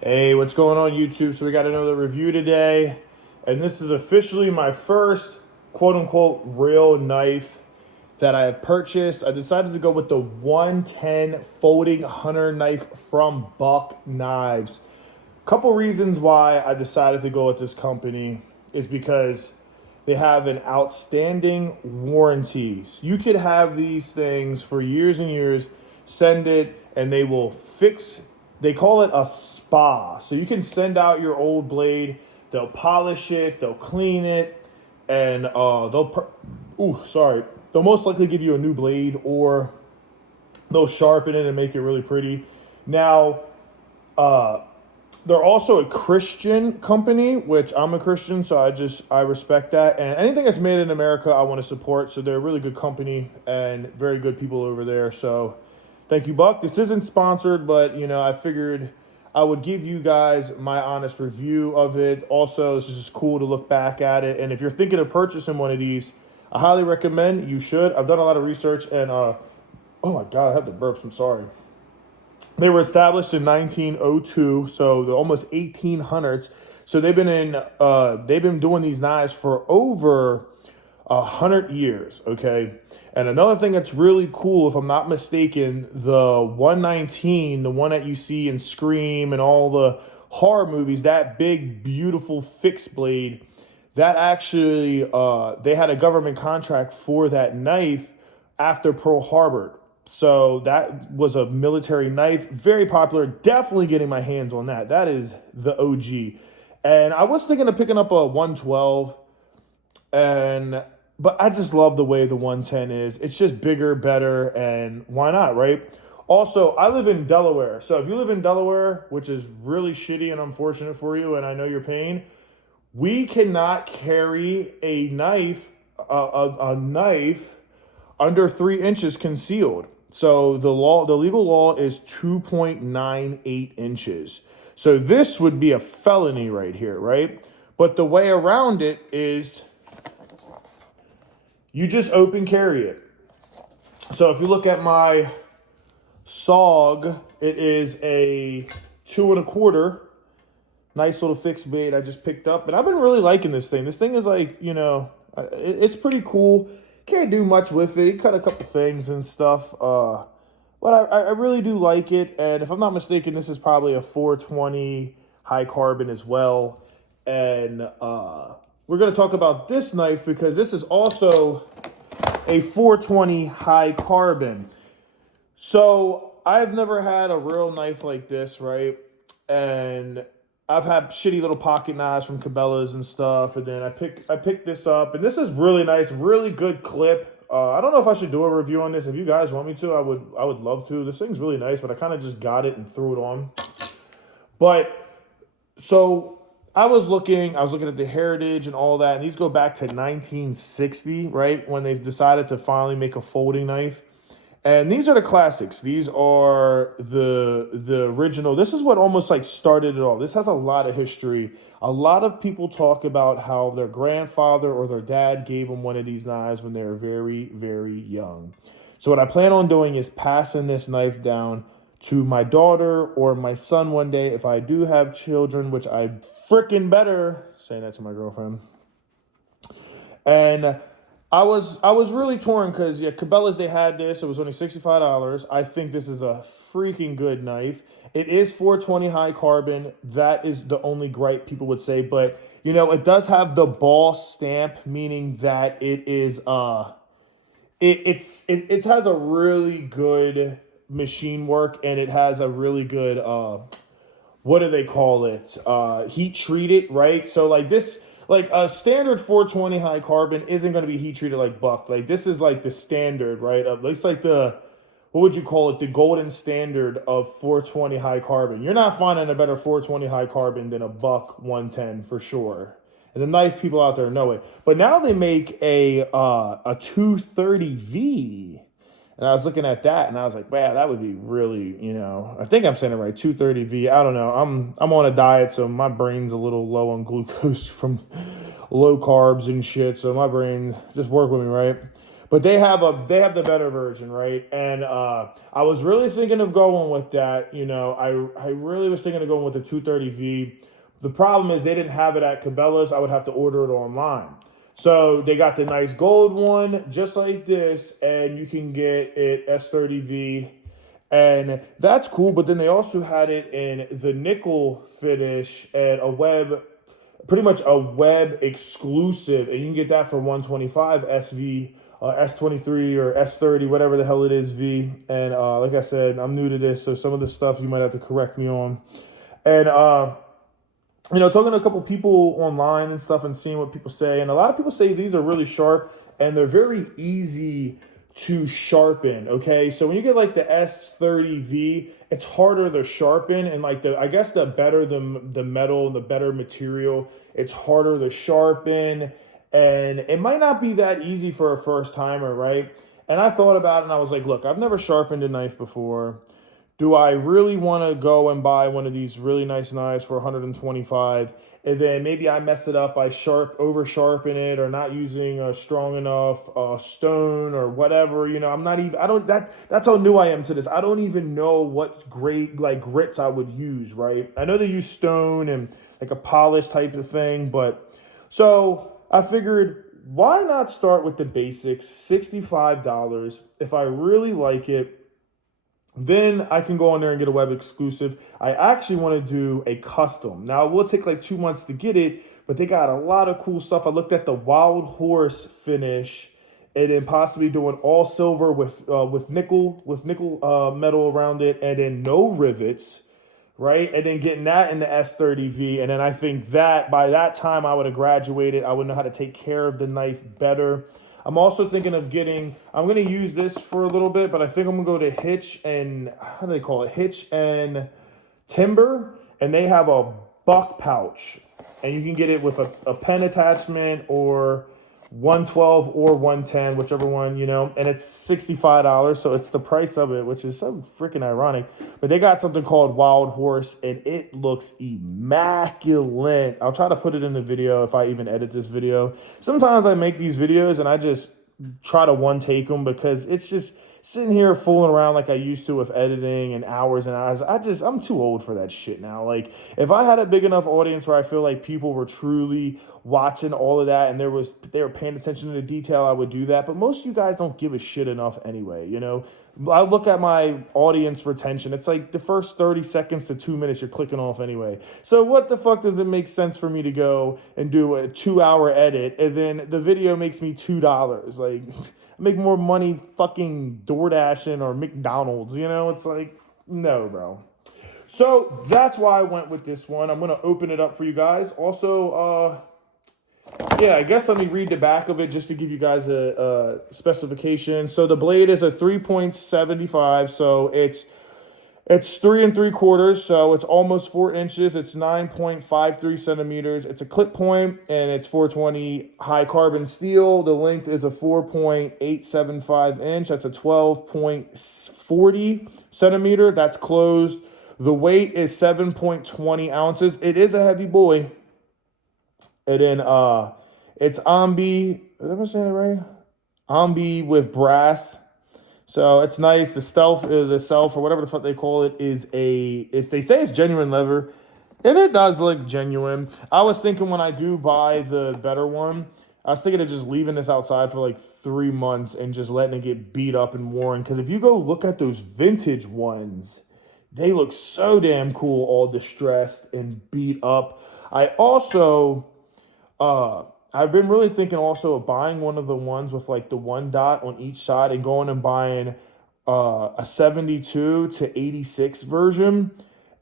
Hey, what's going on, YouTube? So we got another review today, and this is officially my first quote-unquote real knife that I have purchased. I decided to go with the 110 folding hunter knife from Buck Knives. Couple reasons why I decided to go with this company is because they have an outstanding warranty. You could have these things for years and years, send it, and they will fix. They call it a spa. So you can send out your old blade, they'll polish it, they'll clean it, and they'll most likely give you a new blade, or they'll sharpen it and make it really pretty. Now, uh, they're also a Christian company, which I'm a Christian, so I respect that. And anything that's made in America, I want to support. So they're a really good company and very good people over there. So thank you, Buck. This isn't sponsored, but I figured I would give you guys my honest review of it. Also, this is just cool to look back at it. And if you're thinking of purchasing one of these, I highly recommend you should. I've done a lot of research, and oh my god, I have the burps. I'm sorry. They were established in 1902, so they're almost 1800s. So they've been doing these knives for over 100 years. Okay, and another thing that's really cool, if I'm not mistaken, the 119, the one that you see in Scream and all the horror movies, that big beautiful fixed blade, that actually they had a government contract for that knife after Pearl Harbor. So that was a military knife, very popular. Definitely getting my hands on that. That is the OG. And I was thinking of picking up a 112, and but I just love the way the 110 is. It's just bigger, better, and why not, right? Also, I live in Delaware. So if you live in Delaware, which is really shitty and unfortunate for you, and I know your pain, we cannot carry a knife under 3 inches concealed. So the legal law is 2.98 inches. So this would be a felony right here, right? But the way around it is you just open carry it. So if you look at my SOG, it is a 2 1/4. Nice little fixed blade I just picked up. And I've been really liking this thing. This thing is like, it's pretty cool. Can't do much with it. It cut a couple things and stuff. But I really do like it. And if I'm not mistaken, this is probably a 420 high carbon as well. And we're going to talk about this knife because this is also a 420 high carbon. So I've never had a real knife like this, right? And I've had shitty little pocket knives from Cabela's and stuff, and then I picked this up, and this is really nice, really good clip. I don't know if I should do a review on this. If you guys want me to, I would love to. This thing's really nice, but I kind of just got it and threw it on. But so I was looking at the heritage and all that, and these go back to 1960, right, when they've decided to finally make a folding knife. And these are the classics. These are the original. This is what almost like started it all. This has a lot of history. A lot of people talk about how their grandfather or their dad gave them one of these knives when they were very, very young. So what I plan on doing is passing this knife down to my daughter or my son one day if I do have children, which I freaking better, saying that to my girlfriend. And I was really torn because Cabela's, they had this. It was only $65. I think this is a freaking good knife. It is 420 high carbon. That is the only gripe people would say, but it does have the ball stamp, meaning that it has a really good machine work, and it has a really good what do they call it? Heat treated, right? So like this, like a standard 420 high carbon isn't going to be heat treated like Buck. Like this is like the standard, right? It's like what would you call it? The golden standard of 420 high carbon. You're not finding a better 420 high carbon than a Buck 110 for sure. And the knife people out there know it. But now they make a 230V. And I was looking at that, and I was like, "Wow, that would be really, I think I'm saying it right, 230V. I don't know. I'm on a diet, so my brain's a little low on glucose from low carbs and shit. So my brain just work with me, right? But they have the better version, right? And I was really thinking of going with that. I really was thinking of going with the 230V. The problem is they didn't have it at Cabela's. I would have to order it online. So they got the nice gold one, just like this, and you can get it S30V, and that's cool. But then they also had it in the nickel finish and pretty much a web exclusive, and you can get that for 125 SV, S23 or S30, whatever the hell it is, V. And like I said, I'm new to this, so some of the stuff you might have to correct me on. And talking to a couple people online and stuff and seeing what people say, and a lot of people say these are really sharp and they're very easy to sharpen. Okay, so when you get like the S30V, it's harder to sharpen, and like I guess the better the metal, the better material, it's harder to sharpen, and it might not be that easy for a first timer, right? And I thought about it and I was like, look, I've never sharpened a knife before. Do I really want to go and buy one of these really nice knives for 125, and then maybe I mess it up, I over sharpen it, or not using a strong enough stone or whatever? I'm not even, I don't, that's how new I am to this. I don't even know what great like grits I would use, right? I know they use stone and like a polish type of thing, but so I figured, why not start with the basics, $65. If I really like it, then I can go on there and get a web exclusive. I actually want to do a custom. Now, it will take like 2 months to get it, but they got a lot of cool stuff. I looked at the Wild Horse finish, and then possibly doing all silver with nickel metal around it, and then no rivets, right? And then getting that in the S30V. And then I think that by that time I would have graduated. I would know how to take care of the knife better. I'm also thinking of I'm going to use this for a little bit, but I think I'm going to go to Hitch and, how do they call it? Hitch and Timber, and they have a buck pouch, and you can get it with a pen attachment or 112 or 110, whichever one, and it's $65. So it's the price of it, which is so freaking ironic. But they got something called Wild Horse, and it looks immaculate. I'll try to put it in the video if I even edit this video. Sometimes I make these videos and I just try to one take them because it's just sitting here fooling around like I used to with editing and hours and hours. I'm too old for that shit now. Like, if I had a big enough audience where I feel like people were truly watching all of that and they were paying attention to the detail, I would do that. But most of you guys don't give a shit enough anyway, I look at my audience retention. It's like the first 30 seconds to 2 minutes you're clicking off anyway. So what the fuck does it make sense for me to go and do a 2-hour edit and then the video makes me $2? Like, I make more money fucking DoorDashing or McDonald's, It's like, no, bro. So that's why I went with this one. I'm going to open it up for you guys. Also, I guess let me read the back of it just to give you guys a specification. So the blade is a 3.75, so it's 3 3/4, so it's almost 4 inches. It's 9.53 centimeters. It's a clip point, and it's 420 high carbon steel. The length is a 4.875 inch. That's a 12.40 centimeter. That's closed. The weight is 7.20 ounces. It is a heavy boy. And then it's Ambi. Am I saying it right? Ambi with brass. So it's nice. The self or whatever the fuck they call it they say it's genuine leather, and it does look genuine. I was thinking when I do buy the better one, I was thinking of just leaving this outside for like 3 months and just letting it get beat up and worn. Because if you go look at those vintage ones, they look so damn cool, all distressed and beat up. I've been really thinking also of buying one of the ones with like the one dot on each side and going and buying a 72 to 86 version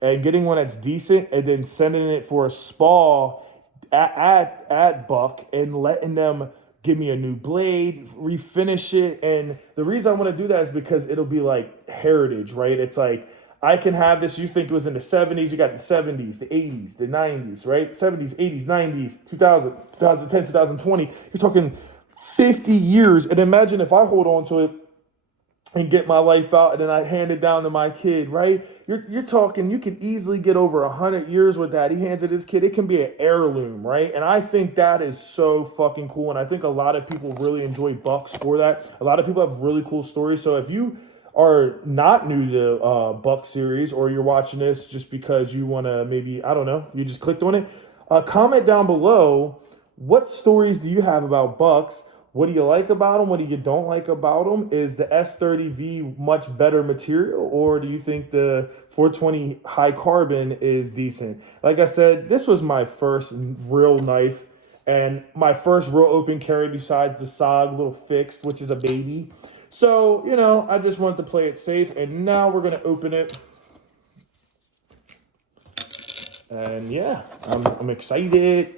and getting one that's decent and then sending it for a spa at Buck and letting them give me a new blade, refinish it. And the reason I want to do that is because it'll be like heritage, right? It's like, I can have this. You think it was in the 70s. You got the 70s, the 80s, the 90s, right? 70s, 80s, 90s, 2000, 2010, 2020. You're talking 50 years. And imagine if I hold on to it and get my life out, and then I hand it down to my kid, right? You're talking, you could easily get over 100 years with that. He hands it to his kid. It can be an heirloom, right? And I think that is so fucking cool. And I think a lot of people really enjoy Bucks for that. A lot of people have really cool stories. So if you are not new to Buck series, or you're watching this just because you want to, maybe, I don't know, you just clicked on it, comment down below, what stories do you have about Bucks? What do you like about them? What do you don't like about them? Is the S30V much better material, or do you think the 420 high carbon is decent? Like I said, this was my first real knife and my first real open carry besides the SOG little fixed, which is a baby. So, I just wanted to play it safe, and now we're going to open it. And yeah, I'm excited.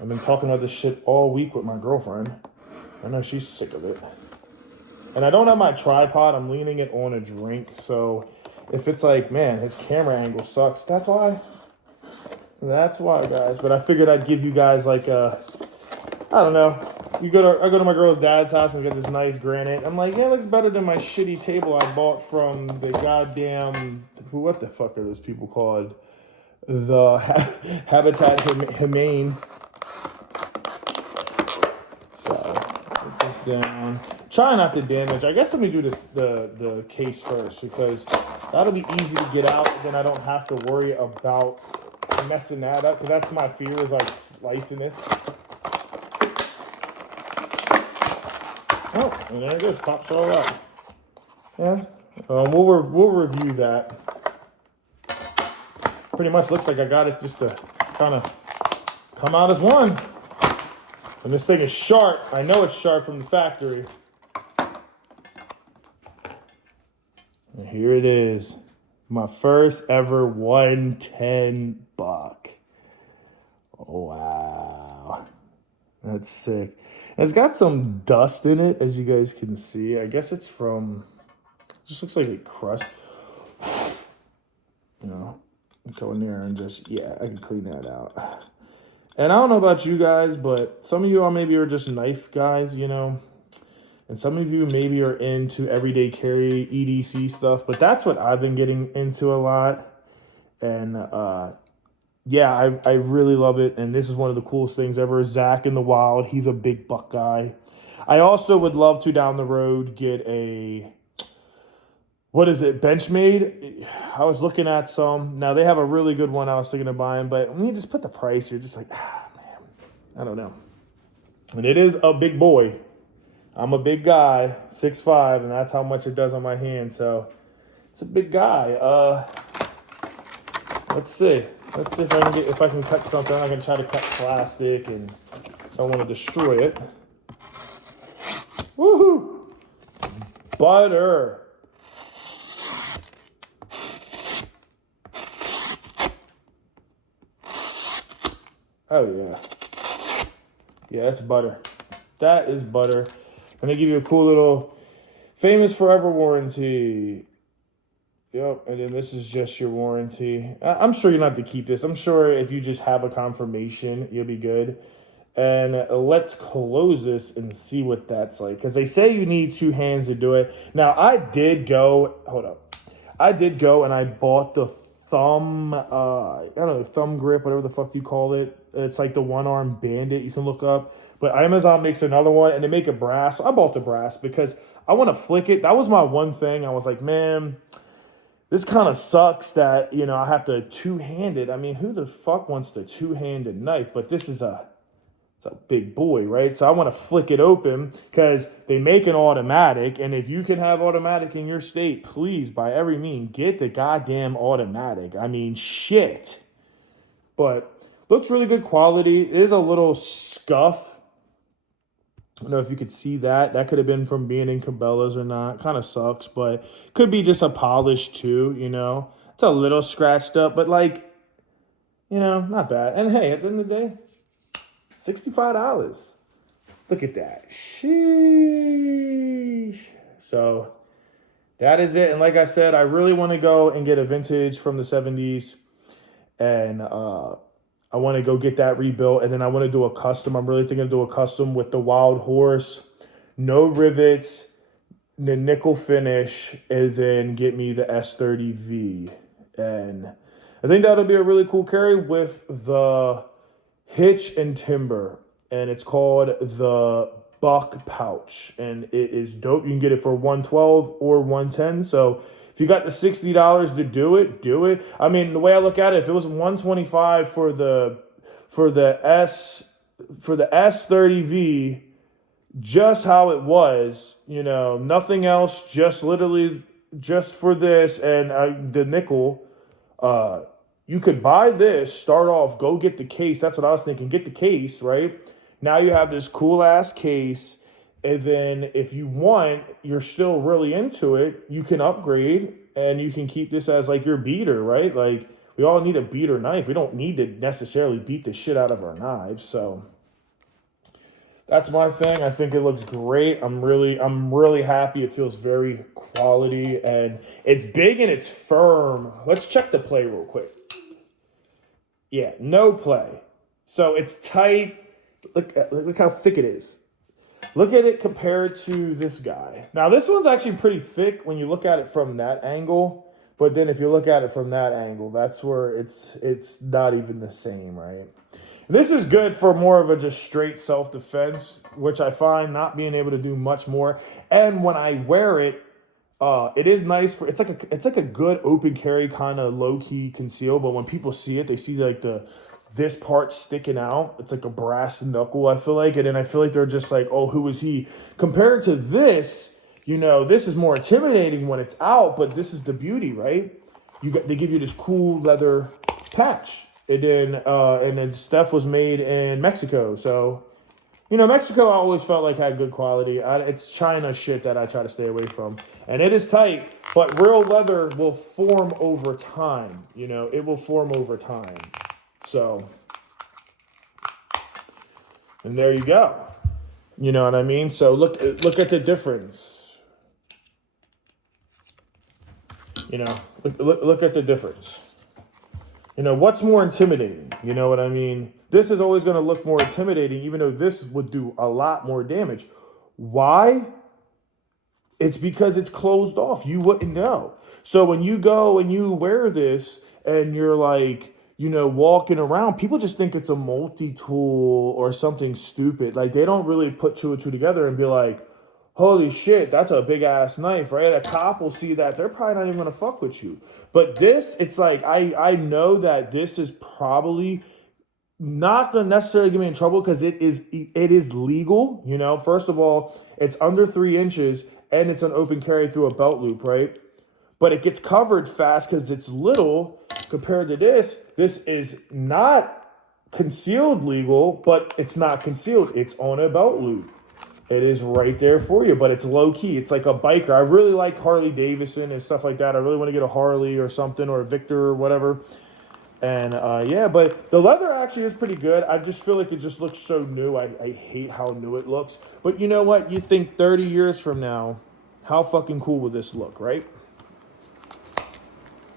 I've been talking about this shit all week with my girlfriend. I know she's sick of it. And I don't have my tripod. I'm leaning it on a drink. So if it's like, man, his camera angle sucks, that's why. That's why, guys. But I figured I'd give you guys like I don't know. I go to my girl's dad's house and get this nice granite. I'm like, yeah, it looks better than my shitty table I bought from the goddamn, what the fuck are those people called? The Habitat Humane. So, put this down. Try not to damage. I guess let me do this the case first, because that'll be easy to get out. Then I don't have to worry about messing that up, because that's my fear, is like slicing this. Oh, and there it goes. Pops all up. Yeah. We'll review that. Pretty much looks like I got it just to kind of come out as one. And this thing is sharp. I know it's sharp from the factory. And here it is. My first ever 110 buck. Oh, wow. That's sick. And it's got some dust in it, as you guys can see. I guess it's from, it just looks like it crushed. Go in there and just, yeah, I can clean that out. And I don't know about you guys, but some of you maybe are just knife guys, and some of you maybe are into everyday carry, EDC stuff, but that's what I've been getting into a lot. And yeah, I really love it. And this is one of the coolest things ever. Zach in the wild, he's a big buck guy. I also would love to down the road get a, what is it, Benchmade? I was looking at some. Now they have a really good one I was thinking of buying, but when you just put the price, you're just like, man, I don't know. And it is a big boy. I'm a big guy, 6'5", and that's how much it does on my hand. So it's a big guy. Let's see. Let's see if I can cut something. I can try to cut plastic, and I don't want to destroy it. Woohoo! Butter. Oh, yeah. Yeah, that's butter. That is butter. And they give you a cool little famous forever warranty. Yep, and then this is just your warranty. I'm sure you don't have to keep this. I'm sure if you just have a confirmation, you'll be good. And let's close this and see what that's like. Because they say you need 2 hands to do it. Now, I did go and I bought the thumb, I don't know, thumb grip, whatever the fuck you call it. It's like the one-arm bandit you can look up. But Amazon makes another one, and they make it brass. So I bought the brass because I want to flick it. That was my one thing. I was like, man, this kind of sucks that, I have to two-handed. I mean, who the fuck wants the two-handed knife? But this is it's a big boy, right? So I want to flick it open because they make an automatic. And if you can have automatic in your state, please, by every means, get the goddamn automatic. I mean, shit. But looks really good quality. It is a little scuff. I don't know if you could see that. That could have been from being in Cabela's or not. Kind of sucks, but could be just a polish too, It's a little scratched up, but not bad. And hey, at the end of the day, $65. Look at that. Sheesh. So that is it. And like I said, I really want to go and get a vintage from the 70s. And I want to go get that rebuilt. And then I want to do a custom. I'm really thinking of do a custom with the Wild Horse. No rivets. the nickel finish, and then get me the S30V. And I think that'll be a really cool carry with the hitch and timber. And it's called the Buck Pouch. And it is dope. You can get it for 112 or 110. So if you got the $60 to do it, do it. I mean, the way I look at it, if it was 125 for the S30V, just how it was, nothing else, just literally just for this and the nickel. You could buy this, start off, go get the case. That's what I was thinking. Get the case, right? Now you have this cool ass case. And then if you want, you're still really into it, you can upgrade and you can keep this as like your beater, right? Like we all need a beater knife. We don't need to necessarily beat the shit out of our knives. So that's my thing. I think it looks great. I'm really happy. It feels very quality and it's big and it's firm. Let's check the play real quick. Yeah, no play. So it's tight. Look how thick it is. Look at it compared to this guy. Now this one's actually pretty thick when you look at it from that angle. But then if you look at it from that angle, that's where it's not even the same, right? This is good for more of a just straight self-defense, which I find not being able to do much more. And when I wear it, it is nice for it's like a good open carry kind of low-key conceal. But when people see it, they see like this part sticking out. It's like a brass knuckle, I feel like. And then I feel like they're just like, oh, who is he? Compared to this, this is more intimidating when it's out, but this is the beauty, right? They give you this cool leather patch. And then Steph was made in Mexico. So, Mexico I always felt like had good quality. It's China shit that I try to stay away from. And it is tight, but real leather will form over time. It will form over time. So, and there you go. You know what I mean? So look at the difference. Look at the difference. What's more intimidating? You know what I mean? This is always going to look more intimidating, even though this would do a lot more damage. Why? It's because it's closed off. You wouldn't know. So when you go and you wear this and you're like, walking around, people just think it's a multi-tool or something stupid. Like they don't really put two and two together and be like, holy shit, that's a big ass knife, right? A cop will see that. They're probably not even going to fuck with you. But this, it's like, I know that this is probably not going to necessarily get me in trouble because it is legal. First of all, it's under 3 inches and it's an open carry through a belt loop, right? But it gets covered fast because it's little compared to this. This is not concealed legal, but it's not concealed. It's on a belt loop. It is right there for you, but it's low key. It's like a biker. I really like Harley Davidson and stuff like that. I really want to get a Harley or something or a Victor or whatever. And yeah, but the leather actually is pretty good. I just feel like it just looks so new. I hate how new it looks. But you know what? You think 30 years from now, how fucking cool will this look, right?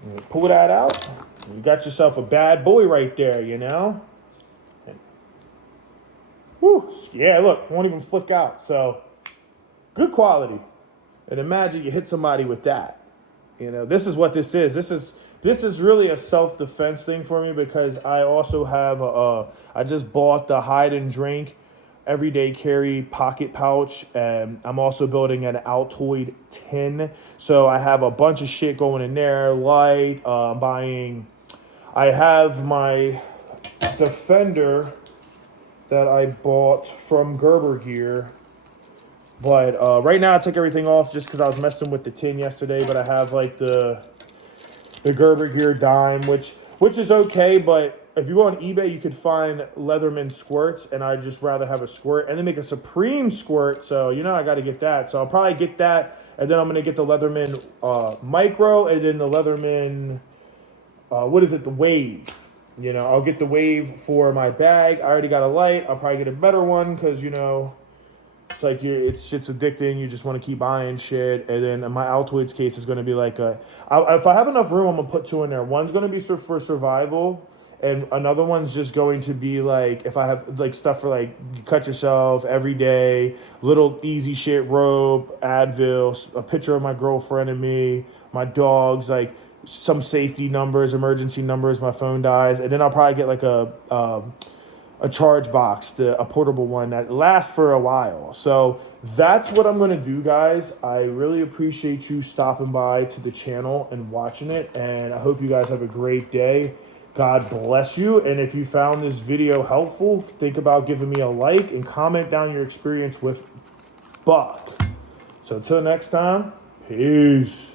You pull that out. You got yourself a bad boy right there, Woo, yeah, look, won't even flick out. So, good quality. And imagine you hit somebody with that. This is what this is. This is really a self-defense thing for me because I also have I just bought the Hide and Drink everyday carry pocket pouch, and I'm also building an Altoid 10. So I have a bunch of shit going in there. I have my Defender that I bought from Gerber Gear. But right now I took everything off just because I was messing with the tin yesterday. But I have like the Gerber Gear dime, which is okay. But if you go on eBay, you could find Leatherman squirts. And I'd just rather have a squirt. And they make a Supreme squirt. So, I got to get that. So I'll probably get that. And then I'm going to get the Leatherman Micro. And then the Leatherman, the Wave. I'll get the Wave for my bag. I already got a light. I'll probably get a better one because, it's like shit's addicting. You just want to keep buying shit. And then my Altoids case is going to be like if I have enough room, I'm going to put 2 in there. One's going to be for survival, And another one's just going to be like if I have like stuff for like you cut yourself every day, little easy shit, rope, Advil, a picture of my girlfriend and me, my dogs, like some safety numbers, emergency numbers, my phone dies, and then I'll probably get like a charge box, a portable one that lasts for a while. So that's what I'm going to do, guys. I really appreciate you stopping by to the channel and watching it. And I hope you guys have a great day. God bless you. And if you found this video helpful, think about giving me a like and comment down your experience with Buck. So until next time, peace.